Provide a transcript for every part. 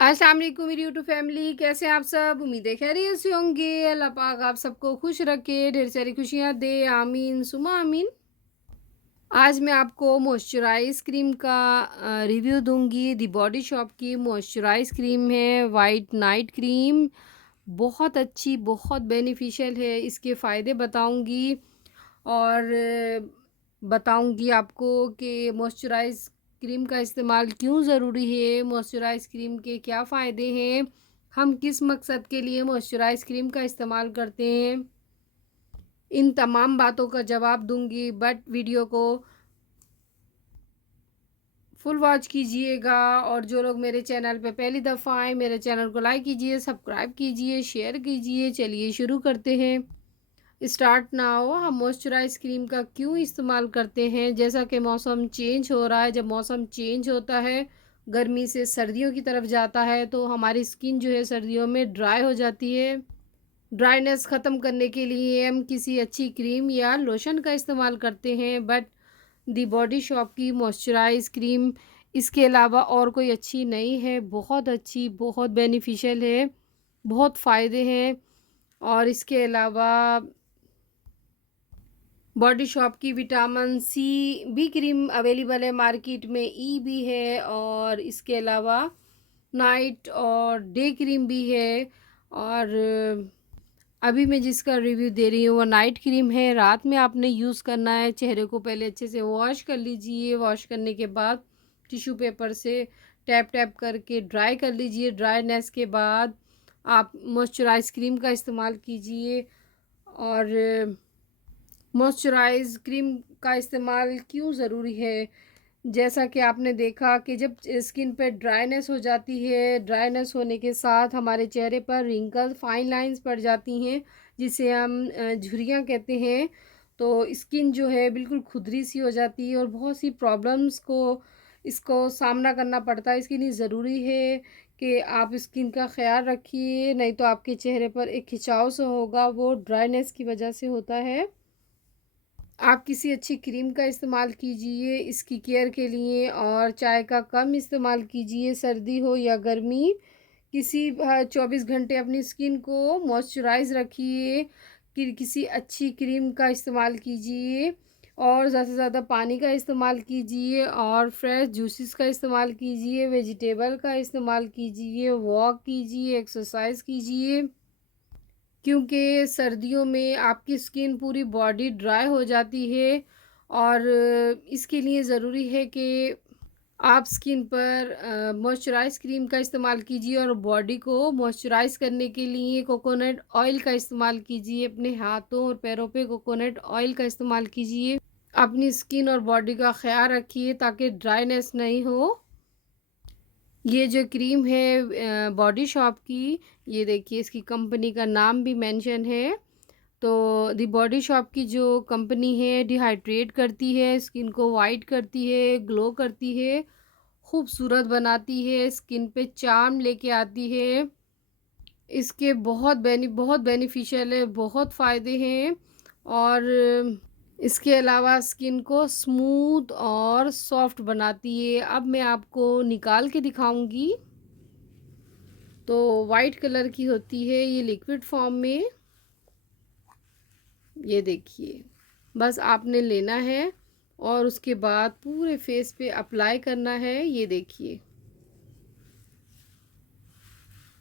अस्सलाम वालेकुम मेरी यूट्यूब फैमिली, कैसे हैं आप सब? उम्मीद है खैरियत से होंगे। अल्लाह पाक आप सबको खुश रखे, ढेर सारी खुशियाँ दे, आमीन सुमा आमीन। आज मैं आपको मॉइस्चराइज़ क्रीम का रिव्यू दूँगी। दी बॉडी शॉप की मॉइस्चराइज़ क्रीम है, वाइट नाइट क्रीम। बहुत अच्छी, बहुत बेनिफिशियल है, इसके फ़ायदे बताऊँगी और बताऊँगी आपको कि मॉइस्चराइज़ क्रीम का इस्तेमाल क्यों ज़रूरी है, मॉइस्चराइज़ क्रीम के क्या फ़ायदे हैं, हम किस मकसद के लिए मॉइस्चराइज़ क्रीम का इस्तेमाल करते हैं। इन तमाम बातों का जवाब दूँगी, बट वीडियो को फुल वॉच कीजिएगा और जो लोग मेरे चैनल पे पहली दफ़ा आएँ, मेरे चैनल को लाइक कीजिए, सब्सक्राइब कीजिए, शेयर कीजिए। चलिए शुरू करते हैं। Start now. हम मॉइस्चराइज़ क्रीम का क्यों इस्तेमाल करते हैं? जैसा कि मौसम चेंज हो रहा है, जब मौसम चेंज होता है, गर्मी से सर्दियों की तरफ जाता है, तो हमारी स्किन जो है सर्दियों में ड्राई हो जाती है। ड्राइनेस ख़त्म करने के लिए हम किसी अच्छी क्रीम या लोशन का इस्तेमाल करते हैं, बट दी बॉडी शॉप की मॉइस्चराइज़ क्रीम इसके अलावा और कोई अच्छी नहीं है। बहुत अच्छी, बहुत बेनिफिशियल है, बहुत फ़ायदे हैं और इसके अलावा बॉडी शॉप की विटामिन सी भी क्रीम अवेलेबल है मार्केट में, ई भी है और इसके अलावा नाइट और डे क्रीम भी है। और अभी मैं जिसका रिव्यू दे रही हूँ वो नाइट क्रीम है। रात में आपने यूज़ करना है। चेहरे को पहले अच्छे से वॉश कर लीजिए। वॉश करने के बाद टिश्यू पेपर से टैप टैप करके ड्राई कर लीजिए। ड्राईनेस के बाद आप मॉइस्चराइज़ क्रीम का इस्तेमाल कीजिए। और मॉइस्चराइज़ क्रीम का इस्तेमाल क्यों ज़रूरी है? जैसा कि आपने देखा कि जब स्किन पे ड्राइनेस हो जाती है, ड्राइनेस होने के साथ हमारे चेहरे पर रिंकल, फाइन लाइंस पड़ जाती हैं, जिसे हम झुर्रियाँ कहते हैं। तो स्किन जो है बिल्कुल खुदरी सी हो जाती है और बहुत सी प्रॉब्लम्स को इसको सामना करना पड़ता है। इसके लिए ज़रूरी है कि आप स्किन का ख़्याल रखिए, नहीं तो आपके चेहरे पर एक खिंचाव सा होगा, वो ड्राइनेस की वजह से होता है। आप किसी अच्छी क्रीम का इस्तेमाल कीजिए इसकी केयर के लिए और चाय का कम इस्तेमाल कीजिए, सर्दी हो या गर्मी। किसी 24 घंटे अपनी स्किन को मॉइस्चराइज़ रखिए। किसी अच्छी क्रीम का इस्तेमाल कीजिए और ज़्यादा से ज़्यादा पानी का इस्तेमाल कीजिए और फ्रेश जूसेस का इस्तेमाल कीजिए, वेजिटेबल का इस्तेमाल कीजिए, वॉक कीजिए, एक्सरसाइज़ कीजिए। क्योंकि सर्दियों में आपकी स्किन पूरी बॉडी ड्राई हो जाती है और इसके लिए ज़रूरी है कि आप स्किन पर मॉइस्चराइज़ क्रीम का इस्तेमाल कीजिए और बॉडी को मॉइस्चराइज़ करने के लिए कोकोनट ऑयल का इस्तेमाल कीजिए। अपने हाथों और पैरों पे कोकोनट ऑयल का इस्तेमाल कीजिए। अपनी स्किन और बॉडी का ख़्याल रखिए ताकि ड्राइनेस नहीं हो। ये जो क्रीम है बॉडी शॉप की, ये देखिए इसकी कंपनी का नाम भी मेंशन है। तो दी बॉडी शॉप की जो कंपनी है डिहाइड्रेट करती है, स्किन को वाइट करती है, ग्लो करती है, खूबसूरत बनाती है, स्किन पे चार्म लेके आती है। इसके बहुत बेनिफिशियल है, बहुत फ़ायदे हैं और इसके अलावा स्किन को स्मूथ और सॉफ्ट बनाती है। अब मैं आपको निकाल के दिखाऊंगी। तो वाइट कलर की होती है ये लिक्विड फॉर्म में। ये देखिए, बस आपने लेना है और उसके बाद पूरे फेस पे अप्लाई करना है। ये देखिए,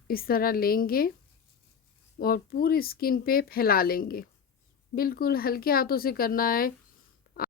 इस तरह लेंगे और पूरी स्किन पे फैला लेंगे। बिल्कुल हल्के हाथों से करना है।